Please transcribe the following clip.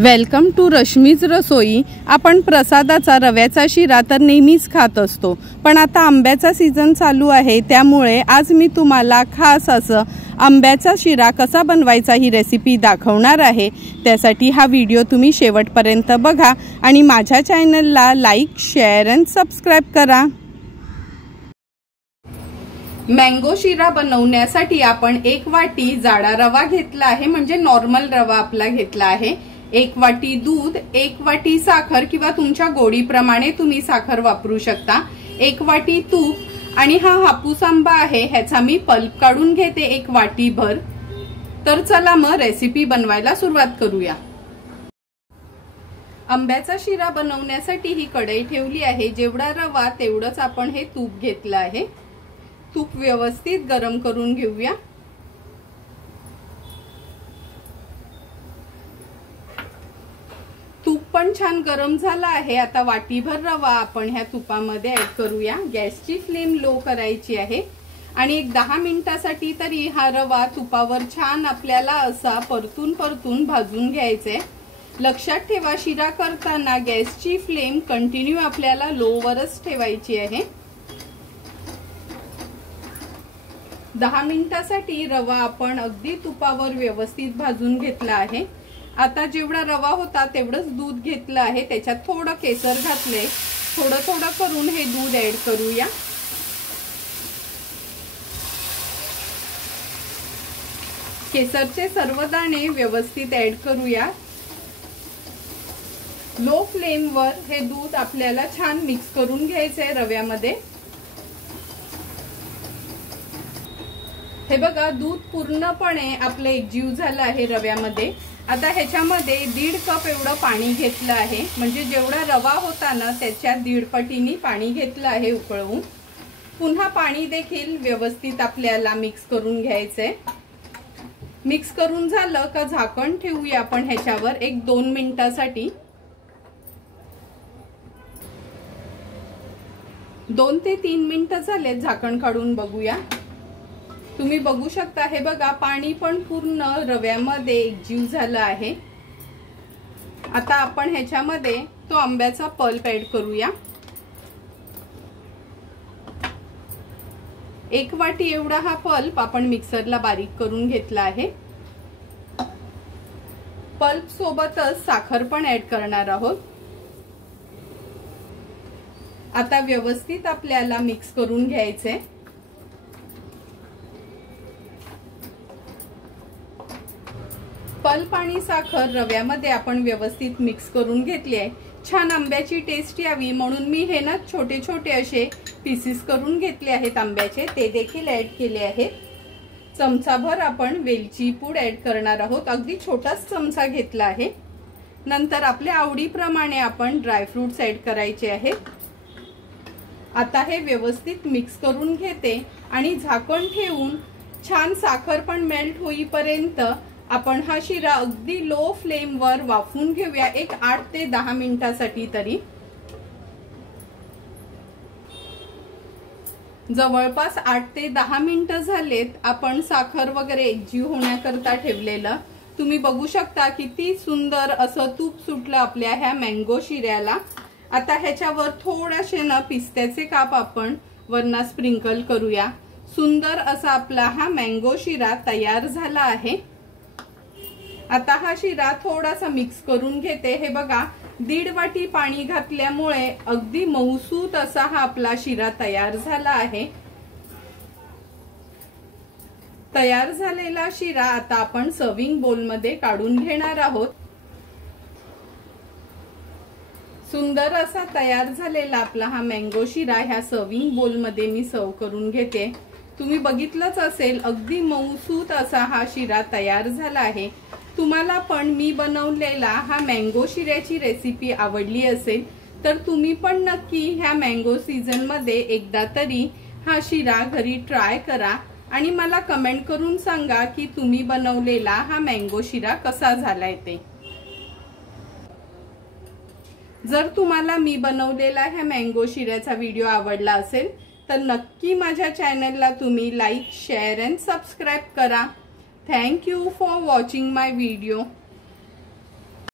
Welcome to Rashmi's रसोई। आपण प्रसादाचा रव्याचा शिरा तर नेहमीच खात असतो, पण आता आंब्याचा सीजन चालू आहे, त्यामुळे आज मी तुम्हाला खास असं आंब्याचा शिरा कसा बनवायचा ही रेसिपी दाखवणार आहे। त्यासाठी हा व्हिडिओ तुम्ही शेवटपर्यंत बघा आणि माझ्या चॅनलला लाईक, शेअर अँड सबस्क्राइब करा। मँगो शिरा बनवण्यासाठी आपण 1 वाटी जाडा रवा घेतला आहे, म्हणजे नॉर्मल रवा आपला घेतला आहे। 1 वाटी दूध, 1 वाटी साखर किंवा तुमच्या गोडीप्रमाणे तुम्ही साखर वापरू शकता, 1 वाटी तूप आणि हा हापूस आंबा आहे, ह्याचा मी पल्प काढून घेते 1 वाटी भर। तर चला मग रेसिपी बनवायला सुरुवात करूया। आंब्याचा शिरा बनवण्यासाठी ही कढई ठेवली आहे, जेवढा रवा तेवढंच आपण हे तूप घेतलं आहे। तूप व्यवस्थित गरम करून घेऊया। तूप पण छान गरम झाला आहे। आता वाटीभर रवा आपण ह्या तुपामध्ये ऍड करूया। गॅसची फ्लेम लो करायची आहे आणि एक 10 मिनिटासाठी तरी हा रवा तुपावर छान आपल्याला असा परतून भाजून घ्यायचा आहे। लक्षात ठेवा, शिरा करताना गॅसची फ्लेम कंटिन्यू आपल्याला लो वरच ठेवायची आहे। 10 मिनिटासाठी रवा आपण अगदी तुपावर व्यवस्थित भाजून घेतला आहे। आता जेवढा रवा होता तेवढंच दूध घेतलं आहे, त्याच्यात थोडं केसर घातले, थोडं करून हे दूध ऍड करूया। केसरचे सर्व दाणे व्यवस्थित ऍड करूया। लो फ्लेम वर हे दूध आपल्याला छान मिक्स करून घ्यायचंय रव्यामध्ये। हे बघा, दूध पूर्णपणे आपलं एकजीव झालं आहे रव्यामध्ये। आता ह्याच्यामध्ये 1.5 कप एवढं पाणी घेतलं आहे, म्हणजे जेवढा रवा होता ना त्याच्या 1.5 पटीने पाणी घेतलं आहे उकळवून। पुन्हा पाणी देखील व्यवस्थित आपल्याला मिक्स करून घ्यायचंय। मिक्स करून झालं का झाकण ठेवूया आपण ह्याच्यावर 1-2 मिनिटासाठी। 2 ते 3 मिनिटं झाले, झाकण काढून बघूया। तुम्ही बघू शकता, हे बघा पाणी पण पूर्ण रव्यामध्ये एकजीव झालं आहे। आता आपण ह्याच्यामध्ये तो आंब्याचा पल्प ऍड करूया। 1 वाटी एवढा हा पल्प आपण मिक्सरला बारीक करून घेतला आहे। पल्प सोबतच साखर पण ऍड करणार आहोत। आता व्यवस्थित आपल्याला मिक्स करून घ्यायचंय। पल्प आणि साखर रव्यामध्ये आपण व्यवस्थित मिक्स करून घेतली आहे। छान आंब्याची टेस्ट यावी म्हणून मी हे ना छोटे छोटे असे पीसेस करून घेतले आहेत आंब्याचे, ते देखील ऍड केले आहेत। चमचाभर आपण वेलची पूड ऍड करणार आहोत, अगदी छोटाच चमचा घेतला आहे। नंतर आपल्या आवडीप्रमाणे आपण ड्रायफ्रुट्स ऍड करायचे आहेत। आता हे व्यवस्थित मिक्स करून घेते आणि झाकण ठेवून छान साखर पण मेल्ट होईपर्यंत आपण हा शिरा अगदी लो फ्लेम वर वाफवून घेऊया, एक 8 ते 10 मिनिटासाठी तरी। जवळपास 8 ते 10 मिनिटं झालेत, आपण साखर वगैरे एकजीव होण्याकरता ठेवलेलं। तुम्ही बघू शकता किती सुंदर असं तूप सुटलं आपल्या ह्या मँगो शिऱ्याला। आता ह्याच्यावर थोडेसे ना पिस्त्याचे काप आपण वरना स्प्रिंकल करूया। सुंदर असा आपला हा मँगो शिरा तयार झाला आहे। आता हा शिरा थोडासा मिक्स करून घेते। हे बघा, 1.5 वाटी पाणी घातल्यामुळे अगदी मऊसूत असा हा आपला शिरा तयार झाला आहे। तयार झालेला शिरा आता आपण सर्विंग बोल मध्ये काढून घेणार आहोत। सुंदर असा तयार झालेला आपला हा मँगो शिरा ह्या सर्विंग बोल मध्ये मी सर्व करून घेते। तुम्ही बघितलंच असेल, अगदी मऊसूत असा हा शिरा तयार झाला आहे। तुम्हाला पण मी बनवलेला हा मँगो शिऱ्याची रेसिपी आवडली असेल तर तुम्ही पण नक्की ह्या मँगो सीझन मध्ये एकदा तरी हा शिरा घरी ट्राय करा आणि मला कमेंट करून सांगा की तुम्ही बनवलेला हा मँगो शिरा कसा झालाय ते। जर तुम्हाला मी बनवलेला ह्या मँगो शिऱ्याचा व्हिडिओ आवडला असेल तर नक्की माझ्या चॅनलला तुम्ही लाईक, शेअर अँड सबस्क्राइब करा। Thank you for watching my video.